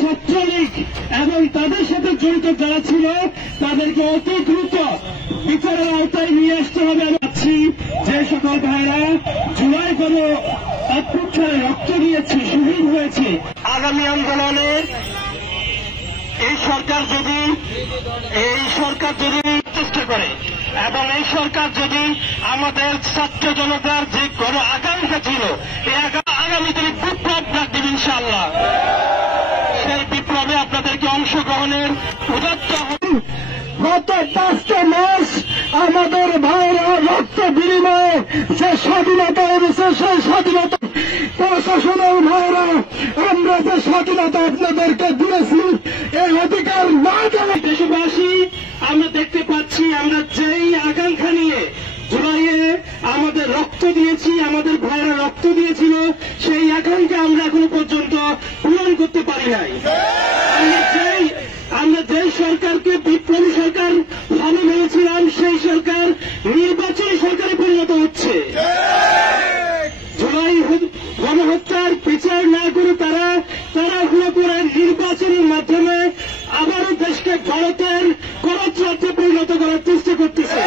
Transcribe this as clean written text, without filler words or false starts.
ছাত্রলীগ এবং তাদের সাথে জড়িত যারা ছিল তাদেরকে অতি দ্রুত বিচারের আওতায় নিয়ে আসতে হবে। আমি চাচ্ছি যে সকল ভাইরা জুলাই গণ অভ্যুত্থানে রক্ত দিয়েছে, শহীদ হয়েছে, আগামী আন্দোলনে এই সরকার যদি চেষ্টা করে এবং এই সরকার যদি আমাদের ছাত্র জনতার যে গণ আকাঙ্ক্ষা ছিল এই আগামী দিনে বিপ্লব ডাক দেবে ইনশাআল্লাহ। সেই বিপ্লবে আপনাদেরকে অংশগ্রহণের উদাত্ত হবে। গত 5টা মাস আমাদের ভাইরা রক্ত বিনিময়ে যে স্বাধীনতা এনেছে সেই স্বাধীনতা প্রশাসনের ভাইরা আমরা যে স্বাধীনতা আপনাদেরকে দিয়েছি এই অধিকার না দেওয়া। দেশবাসী আমরা দেখতে পাচ্ছি আমরা যেই আকাঙ্ক্ষা নিয়ে জুলাইয়ে আমাদের রক্ত দিয়েছি, আমাদের ভাইরা রক্ত দিয়েছিল, সেই আকাঙ্ক্ষা আমরা এখনো পর্যন্ত পূরণ করতে পারি নাই। আমরা যেই সরকারকে বিপ্লবী সরকার ভালো ভেবেছিলাম সেই সরকার নির্বাচনী সরকারে পরিণত হচ্ছে। জুলাই গণহত্যার বিচার না করে তারা করে নির্বাচনের মাধ্যমে আবারও দেশকে ভারতের করজ রাজ্যে পরিণত করার চেষ্টা করতেছে।